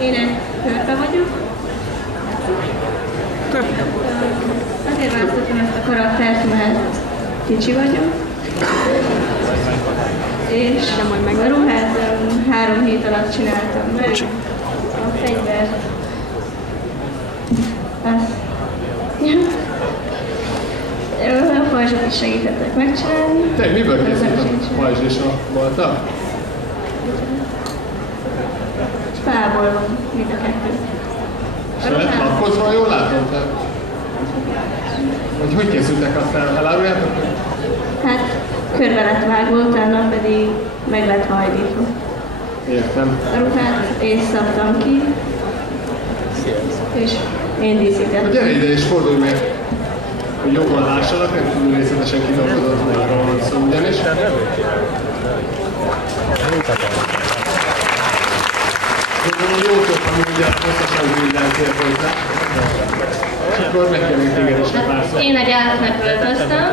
Én egy körbe vagyok. Azért választottam ezt a karaktert, mert kicsi vagyok. És a ruhát 3 hét alatt csináltam meg. A fegyvert. A pajzsot is segítettek megcsinálni. Te miből készült a pajzs és a balta? Fából van, mind a kettő. És lett lakkozva, jól látom? Tehát... Hogy készültek aztán? Eláruljátok? Hát körbe lett vágva, utána pedig meg lett hajlítva. Értem. A ruhát én szabtam ki, és én díszítettem. Gyere ide és fordulj meg, hogy jobban lássanak, nem túl részletesen kidolgozott, hogy arról van szó ugyanis. Gondolom, jó több, ami ugye hosszasan mindenképp hozzá. És akkor meg kell még téged is egy pár szó. Én egy állatnak öltöztem,